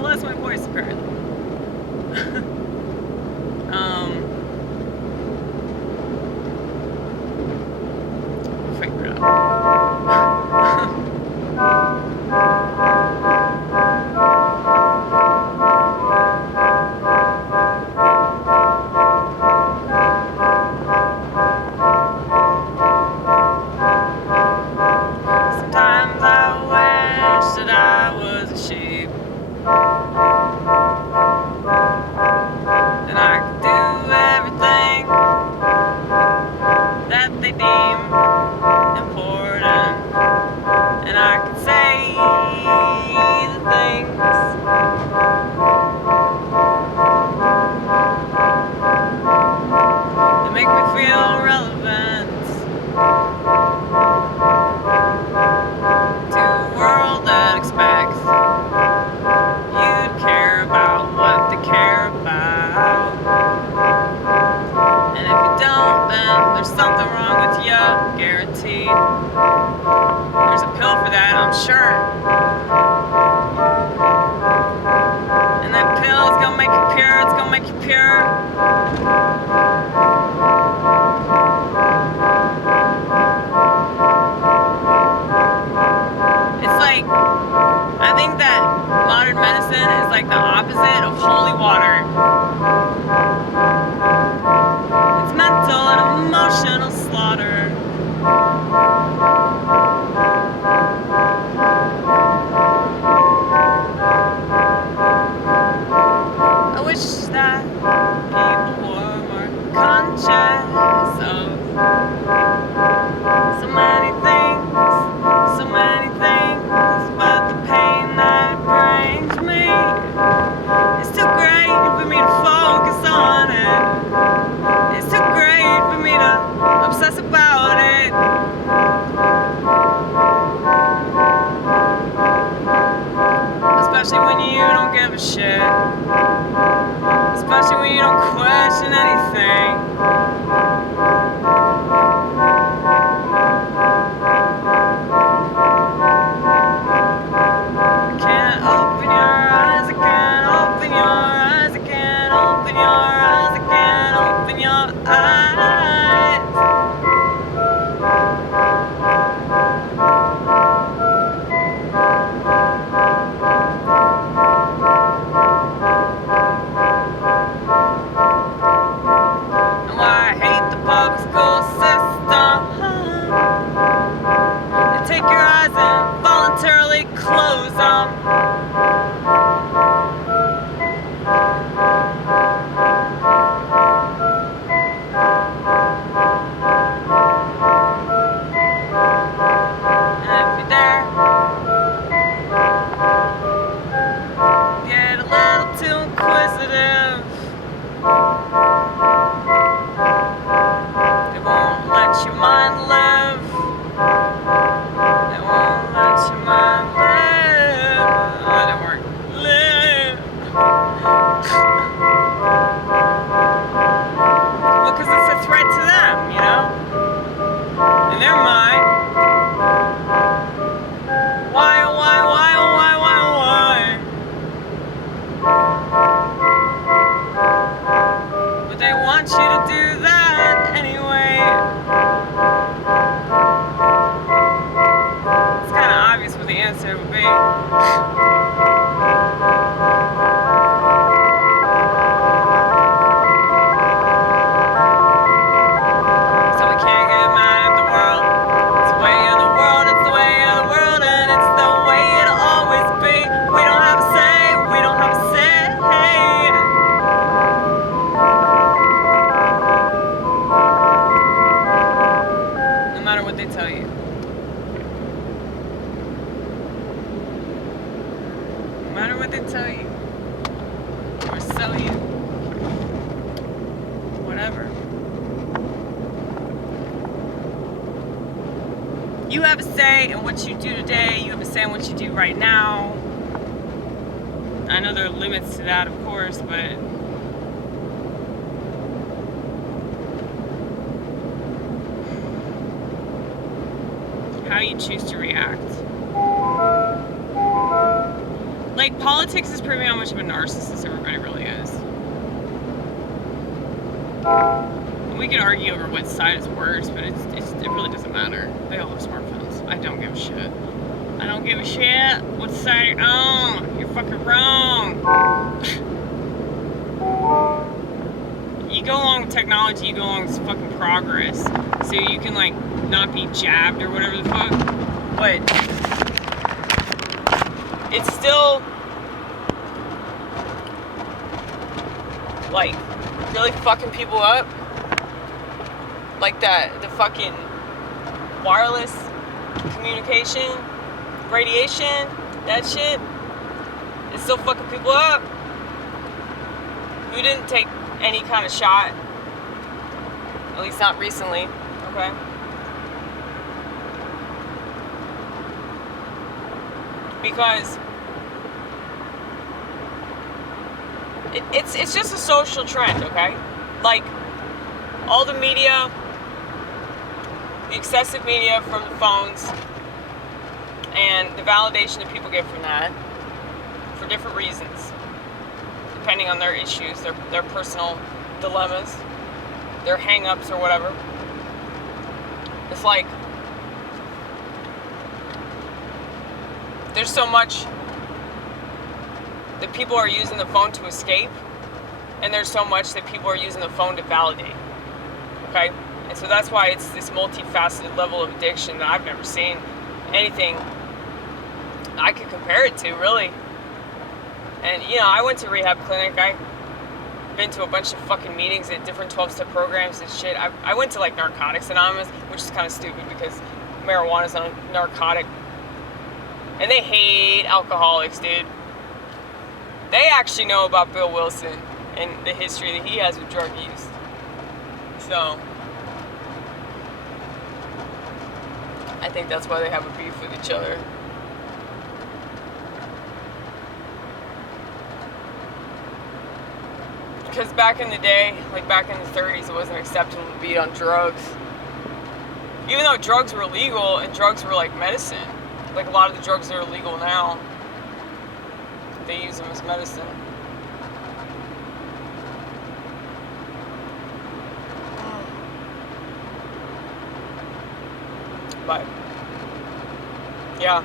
lost my voice apparently. Figure it out. Sometimes I wish that I was a sheep, and I could do everything that they deem important, and I could say the things that make me feel relevant to a world that expects you to care about what they care about. And if you don't, then there's something wrong with you, guaranteed. There's a pill for that, I'm sure. And that pill is gonna make you pure, it's gonna make you pure. It's like, I think that modern medicine is like the opposite of holy water. It's mental and emotional slaughter. I wish that people were more conscious of so many things, but the pain that brings me is too great for me to focus on it. It's too great for me to obsess about it. Especially when you don't give a shit. Especially when you don't question anything. I can't open your eyes, I can't open your eyes, I can't open your eyes, I can't open your eyes. And why I hate the public school system. They take your eyes and voluntarily close them. And if you're there, get a little too inquisitive. They won't let your mind live. They won't let your mind live. Oh, that didn't work. Live. Well, because it's a threat to them, you know? In their mind. Why, oh, why, why, oh, why, why, oh, why? But they want you to do that anyway. It's kind of obvious what the answer would be. So we can't get mad at the world. It's the way of the world, it's the way of the world, and it's the way it'll always be. We don't have a say, we don't have a say. No matter what they tell you. No matter what they tell you. Or sell you. Whatever. You have a say in what you do today. You have a say in what you do right now. I know there are limits to that, of course, but how you choose to react. Like, politics is proving how much of a narcissist everybody really is. We can argue over what side is worse, but it really doesn't matter. They all have smartphones. I don't give a shit. I don't give a shit what side you're on. You're fucking wrong. You go along with technology, you go along with fucking progress. So you can, like, not be jabbed or whatever the fuck. But it's still, like, really fucking people up. Like the fucking wireless communication, radiation, that shit, it's still fucking people up. Who didn't take any kind of shot? At least not recently, okay? Because it's just a social trend, okay? Like, all the media, the excessive media from the phones, and the validation that people get from that for different reasons, depending on their issues, their personal dilemmas, their hang-ups or whatever. It's like there's so much that people are using the phone to escape, and there's so much that people are using the phone to validate. Okay? And so that's why it's this multifaceted level of addiction that I've never seen anything I could compare it to, really. And, you know, I went to a rehab clinic. I've been to a bunch of fucking meetings at different 12-step programs and shit. I went to, like, Narcotics Anonymous, which is kind of stupid because marijuana's a narcotic. And they hate alcoholics, dude. They actually know about Bill Wilson and the history that he has with drug use. So I think that's why they have a beef with each other. Because back in the day, like back in the 30s, it wasn't acceptable to be on drugs. Even though drugs were legal and drugs were like medicine. Like a lot of the drugs that are illegal now, they use them as medicine. But yeah,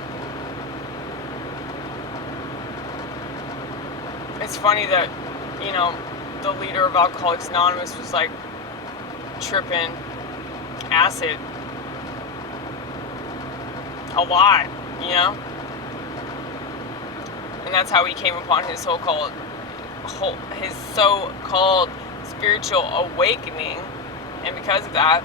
it's funny that, you know, the leader of Alcoholics Anonymous was like tripping acid a lot, you know, and that's how he came upon his so-called spiritual awakening. And because of that,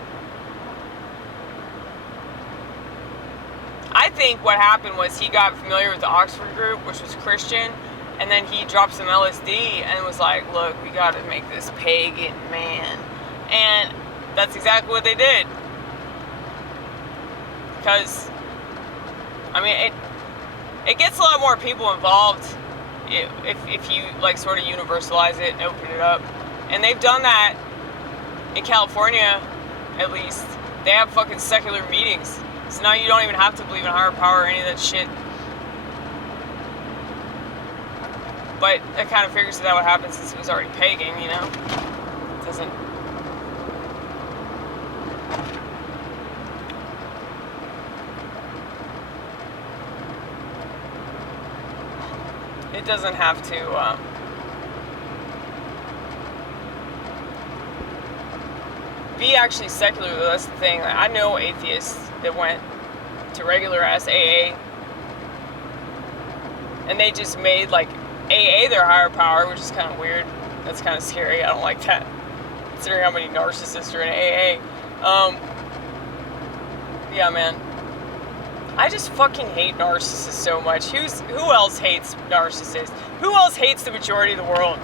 I think what happened was he got familiar with the Oxford group, which was Christian, and then he dropped some LSD and was like, look, we got to make this pagan man. And that's exactly what they did. Because, I mean, it gets a lot more people involved if you, like, sort of universalize it and open it up. And they've done that in California, at least. They have fucking secular meetings. So now you don't even have to believe in higher power or any of that shit. But it kind of figures that would happen since it was already pagan, you know? It doesn't... It doesn't have to, be actually secular, though. That's the thing. Like, I know atheists that went to regular ass AA, and they just made, like, AA their higher power, which is kind of weird. That's kind of scary. I don't like that, considering how many narcissists are in AA. Yeah, man. I just fucking hate narcissists so much. Who else hates narcissists? Who else hates the majority of the world?